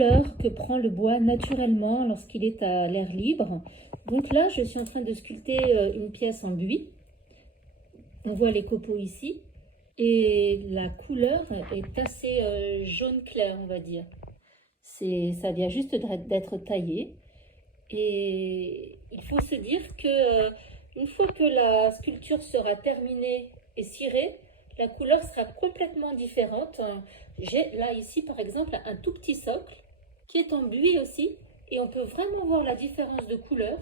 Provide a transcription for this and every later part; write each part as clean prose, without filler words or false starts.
couleur que prend le bois naturellement lorsqu'il est à l'air libre. Donc là, je suis en train de sculpter une pièce en buis. On voit les copeaux ici. Et la couleur est assez jaune clair, on va dire. Ça vient juste d'être taillé. Et il faut se dire que une fois que la sculpture sera terminée et cirée, la couleur sera complètement différente. J'ai là ici par exemple un tout petit socle qui est en buis aussi et on peut vraiment voir la différence de couleur.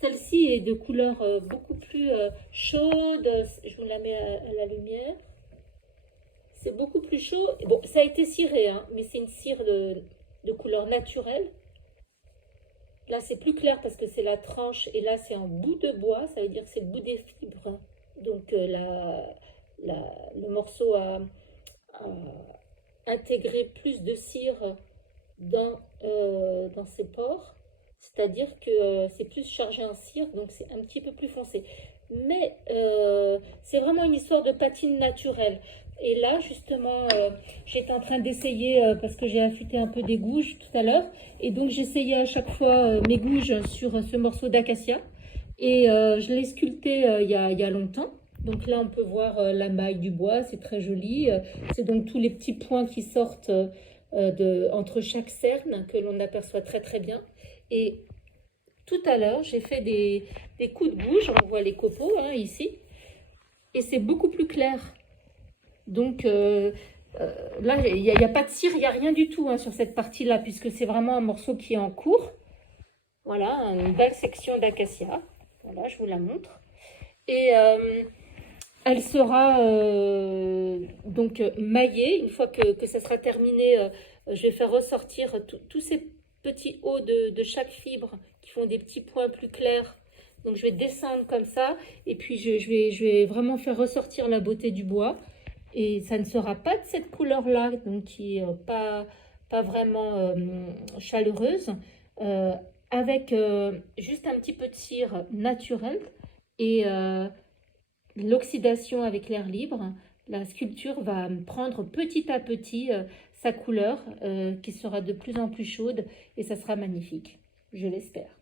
Celle-ci est de couleur beaucoup plus chaude, je vous la mets à la lumière. C'est beaucoup plus chaud. Bon, ça a été ciré, hein, mais c'est une cire de couleur naturelle. Là, c'est plus clair parce que c'est la tranche et là, c'est en bout de bois. Ça veut dire que c'est le bout des fibres. Donc, le morceau a intégré plus de cire dans ses pores. C'est-à-dire que c'est plus chargé en cire, donc c'est un petit peu plus foncé. Mais c'est vraiment une histoire de patine naturelle. Et là, justement, j'étais en train d'essayer, parce que j'ai affûté un peu des gouges tout à l'heure, et donc j'essayais à chaque fois mes gouges sur ce morceau d'acacia. Et je l'ai sculpté il y a longtemps. Donc là, on peut voir la maille du bois, c'est très joli. C'est donc tous les petits points qui sortent entre chaque cerne que l'on aperçoit très très bien. Et tout à l'heure, j'ai fait des coups de gouge, on voit les copeaux hein, ici, et c'est beaucoup plus clair. Donc là, il n'y a pas de cire, il n'y a rien du tout hein, sur cette partie-là, puisque c'est vraiment un morceau qui est en cours. Voilà, une belle section d'acacia. Voilà, je vous la montre. Et elle sera donc maillée. Une fois que ça sera terminé, je vais faire ressortir tous ces petits hauts de chaque fibre qui font des petits points plus clairs. Donc je vais descendre comme ça et puis je vais vraiment faire ressortir la beauté du bois. Et ça ne sera pas de cette couleur-là, donc qui n'est pas vraiment chaleureuse, avec juste un petit peu de cire naturelle et l'oxydation avec l'air libre. La sculpture va prendre petit à petit sa couleur qui sera de plus en plus chaude et ça sera magnifique, je l'espère.